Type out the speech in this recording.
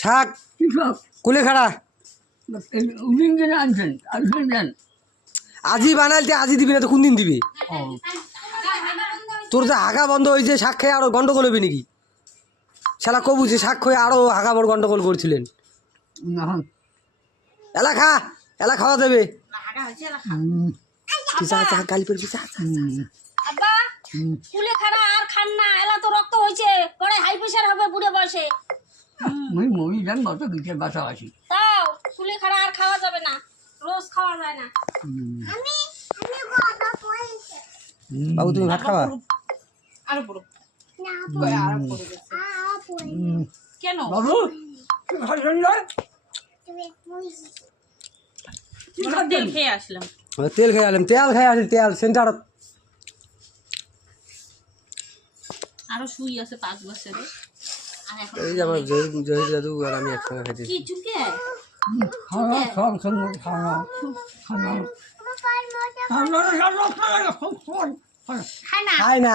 শাক কুলেখাড়া আজই বানাইতে আজই দিবি না তো কোন দিন দিবি? তোর যে হাগা বন্ধ হয়েছে শাক খেয়ে আরো গন্ডগোল হবে নাকি? শালা কবু যে শাক খেয়ে আরো হাগা বড় গন্ডগোল করছিলেন। এলা খা, এলা খাওয়া দেবে। গালি পড়বি। আব্বা কুলেখাড়া আর খান না, এলা তো রক্ত হয়েছে, পরে হাই প্রেশার হবে বুড়ে বয়সে। তাও কুলেখাড়া আর খাওয়া যাবে না, রোজ খাওয়া যায় না। বাবু তুমি ভাত খাবা? আরো বড় কেন তেল খেয়ে আসলাম, তেল খেয়ে আলাম, তেল খেয়ে আসি, তেল সেন্টার। আরো শুই আছে 5 বছরে। আর এখন এই যে আমার জহির দাদু আর আমি একসঙ্গে খাইছি। কি চুকে খায় না খাই না।